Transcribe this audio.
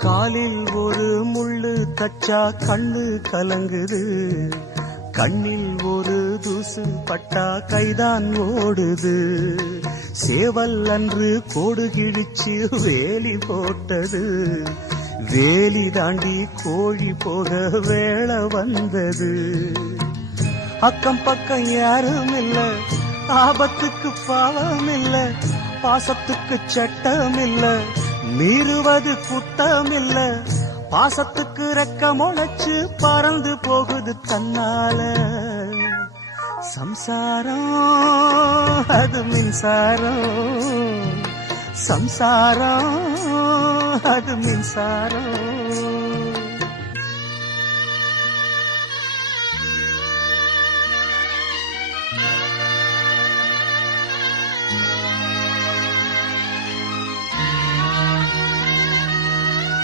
காலில் ஒரு முள்ளு தச்சா கண்ணு கலங்குது, கண்ணில் ஒரு தூசு பட்டா கைதான் ஓடுது. சேவல் அன்று கோடு கிழிச்சு வேலி போட்டது, வேலி தாண்டி கோழி போக வேளை வந்தது. அக்கம் பக்கம் யாரும் இல்ல, ஆபத்துக்கு பாவம் இல்ல, பாசத்துக்கு சட்டம் இல்ல, மீறுவது குத்தம் இல்ல. பாசத்துக்கு ரெக்க முளைச்சு பறந்து போகுது தன்னால. சம்சாரம் அது மின்சாரம், சம்சாரம் அது மின்சாரம்.